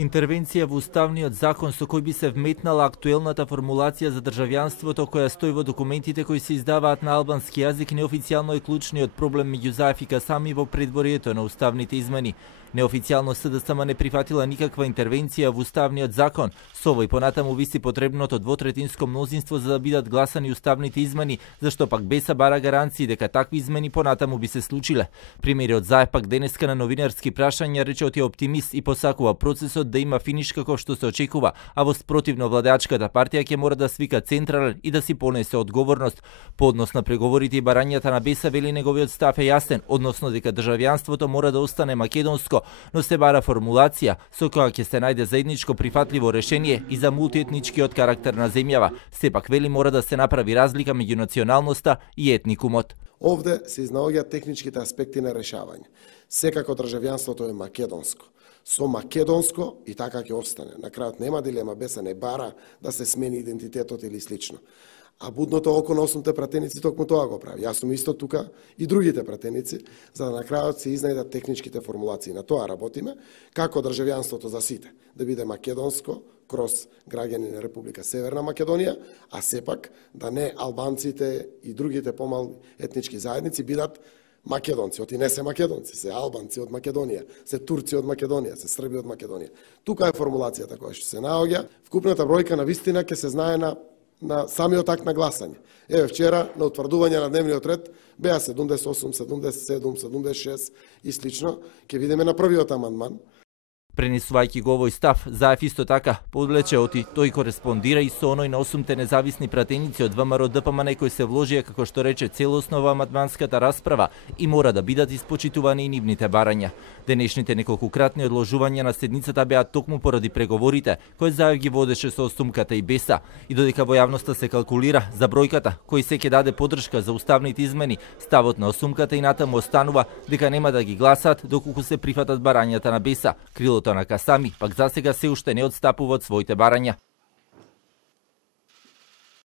Интервенција во уставниот закон со кој би се вметнала актуелната формулација за државјанството која стои во документите кои се издаваат на албански јазик неофицијално е клучниот проблем меѓу Заев и Касами во предворието на уставните измени. Неофицијално СДСМ не прифатила никаква интервенција во уставниот закон. Со овој понатаму виси потребното двотретинско мнозинство за да бидат гласани уставните измени, зашто пак БЕСА бара гаранции дека такви измени понатаму би се случиле. Премиерот Заев пак денеска на новинарски прашања рече оти оптимист и посакува процесот да има финиш како што се очекува, а во спротивно владеачката партија ќе мора да свика централен и да си понесе одговорност. По однос на преговорите и барањата на БЕСА вели неговиот став е јасен, односно дека државјанството мора да остане македонско, но се бара формулација со која ќе се најде заедничко прифатливо решение и за мултиетничкиот карактер на земјава. Сепак вели мора да се направи разлика меѓу националноста и етникумот. Овде се изнаоѓаат техничките аспекти на решавање. Секако државјанството е македонско. Со македонско и така ќе остане. На крајот нема дилема, БЕСА не бара да се смени идентитетот или слично. А будното око на 8 пратеници токму тоа го прави. Јас сум исто тука и другите пратеници, за да на крајот се изнајдат техничките формулации. На тоа работиме, како државјанството за сите, да биде македонско, кроз граѓани на Република Северна Македонија, а сепак да не албанците и другите помални етнички заедници бидат македонци. Оти не се македонци, се албанци од Македонија, се турци од Македонија, се срби од Македонија. Тука е формулацијата која што се наоѓа. Вкупната бројка на вистина ќе се знае на самиот акт на гласање. Еве вчера на утврдување на дневниот ред беа 78, 77, 76 и слично. Ќе видиме на првиот амандман. Пренесувајќи го овој став, Заев исто така подлече оти тој кореспондира и со оној на 8 независни пратеници од ВМРО ДПМН кои се вложија, како што рече, целосно во амандманската расправа и мора да бидат испочитувани и нивните барања. Денешните неколкукратни одложувања на седницата беа токму поради преговорите кои Заев ги водеше со Осумката и БЕСА, и додека во јавноста се калкулира за бројката кој се ќе даде поддршка за уставните измени, ставот на Осумката и натаму останува дека нема да ги гласаат доколку се прифатат барањата на БЕСА. Крилото на Касами пак засега се уште не отстапува од своите барања.